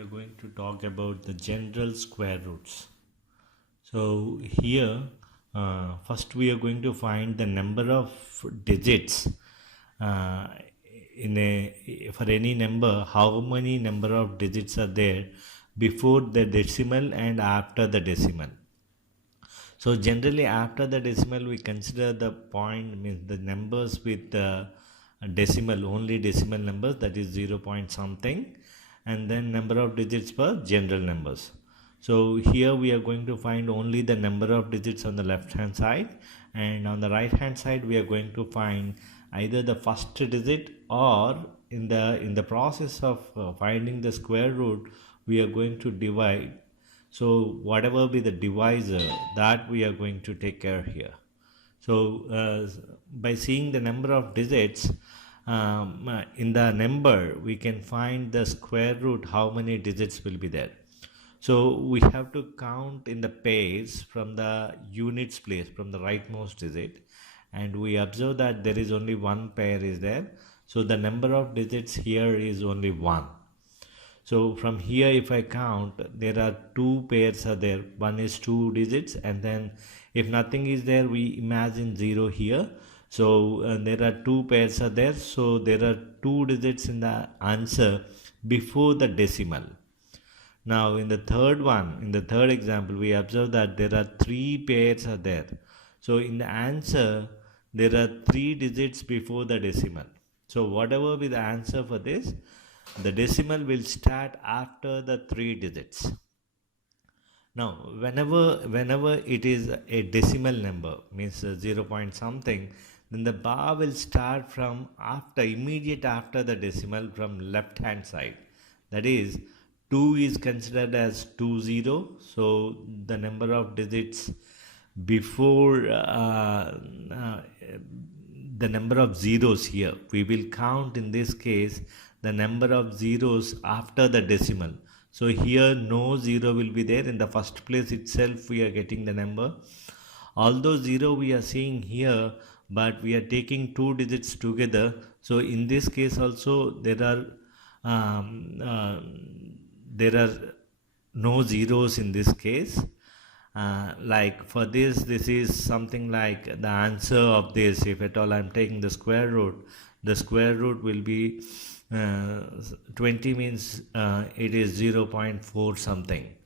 are going to talk about the general square roots. So here, first we are going to find the number of digits uh, for any number. How many number of digits are there before the decimal and after the decimal? So generally after the decimal we consider the point, means the numbers with decimal, only decimal numbers, that is 0 point something, and then number of digits for general numbers. So here we are going to find only the number of digits on the left hand side, and on the right hand side we are going to find either the first digit, or in the process of finding the square root we are going to divide. So whatever be the divisor, that we are going to take care here. So by seeing the number of digits in the number, we can find the square root, how many digits will be there. So we have to count in the pairs from the units place, from the rightmost digit, and we observe that there is only one pair is there. So the number of digits here is only 1. So from here if I count, there are 2 pairs are there. One is 2 digits, and then if nothing is there, we imagine 0 here. So there are 2 pairs are there. So there are 2 digits in the answer before the decimal. Now in the third example, we observe that there are 3 pairs are there. So in the answer, there are 3 digits before the decimal. So whatever be the answer for this, the decimal will start after the 3 digits. Now whenever it is a decimal number, means 0 point something, then the bar will start from immediate after the decimal, from left hand side. That is, 2 is considered as 20. So the number of digits before the number of zeros here, we will count in this case the number of zeros after the decimal. So here no 0 will be there. In the first place itself we are getting the number. Although 0 we are seeing here, but we are taking 2 digits together. So in this case also there are no zeros in this case. Like for this is something like the answer of this. If at all I am taking the square root will be 20, means it is 0.4 something.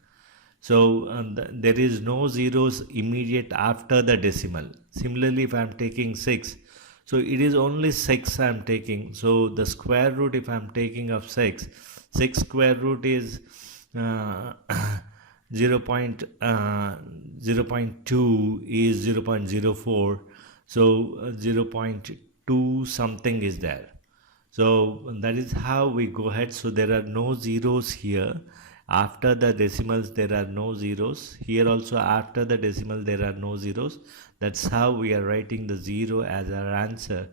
So there is no zeros immediate after the decimal. Similarly, if I am taking 6, so it is only 6 I am taking. So the square root, if I am taking of 6 square root is 0.2 is 0.04. So 0.2 something is there. So that is how we go ahead. So there are no zeros here. After the decimals there are no zeros. Here also after the decimal there are no zeros. That's how we are writing the 0 as our answer.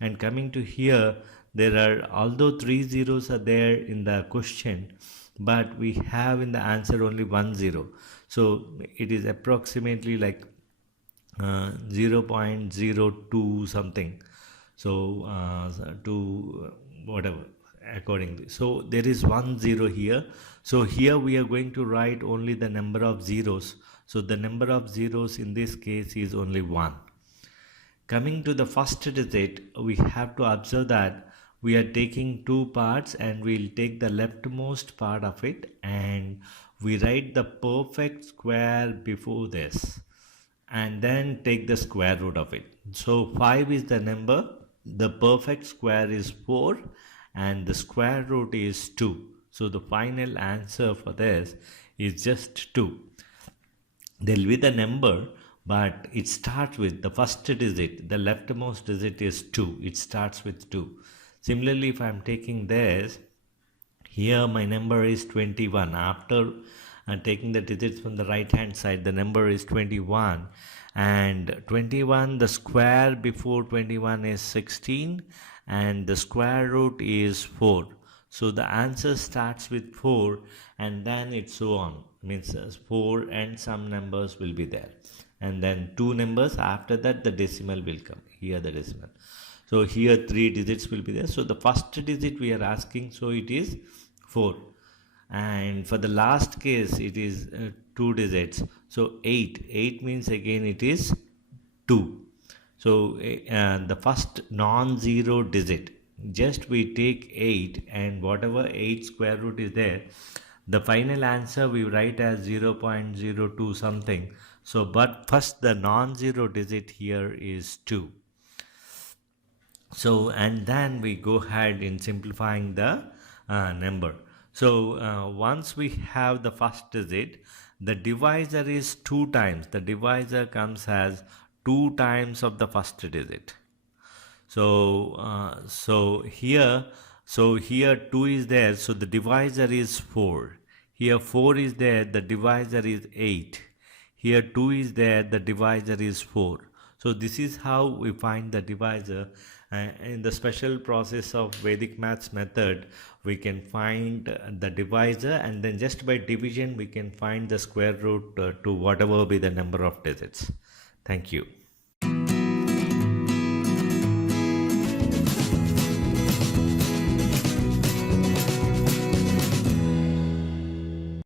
And coming to here, there are, although 3 zeros are there in the question, but we have in the answer only 1 0. So it is approximately like 0.02 something. So to whatever accordingly. So there is 1 0 here. So here we are going to write only the number of zeros. So the number of zeros in this case is only 1. Coming to the first digit, we have to observe that we are taking 2 parts, and we'll take the leftmost part of it and we write the perfect square before this, and then take the square root of it. So 5 is the number, the perfect square is 4, and the square root is 2. So the final answer for this is just 2. There will be the number, but it starts with the first digit, the leftmost digit is 2. It starts with 2. Similarly, if I am taking this, here my number is 21. After taking the digits from the right hand side, the number is 21. And 21, the square before 21 is 16, and the square root is 4. So the answer starts with 4, and then it's so on. Means 4 and some numbers will be there. And then 2 numbers, after that the decimal will come. Here the decimal. So here 3 digits will be there. So the first digit we are asking, so it is 4. and for the last case it is 2 digits. So 8 means again it is 2. So the first non-zero digit, just we take 8 and whatever 8 square root is there, the final answer we write as 0.02 something. So but first the non-zero digit here is 2. So and then we go ahead in simplifying the number. So once we have the first digit, the divisor is 2 times. The divisor comes as 2 times of the first digit. So here 2 is there, so the divisor is 4. Here 4 is there, the divisor is 8. Here 2 is there, the divisor is 4. So this is how we find the divisor. In the special process of Vedic maths method, we can find the divisor, and then just by division we can find the square root to whatever be the number of digits. Thank you.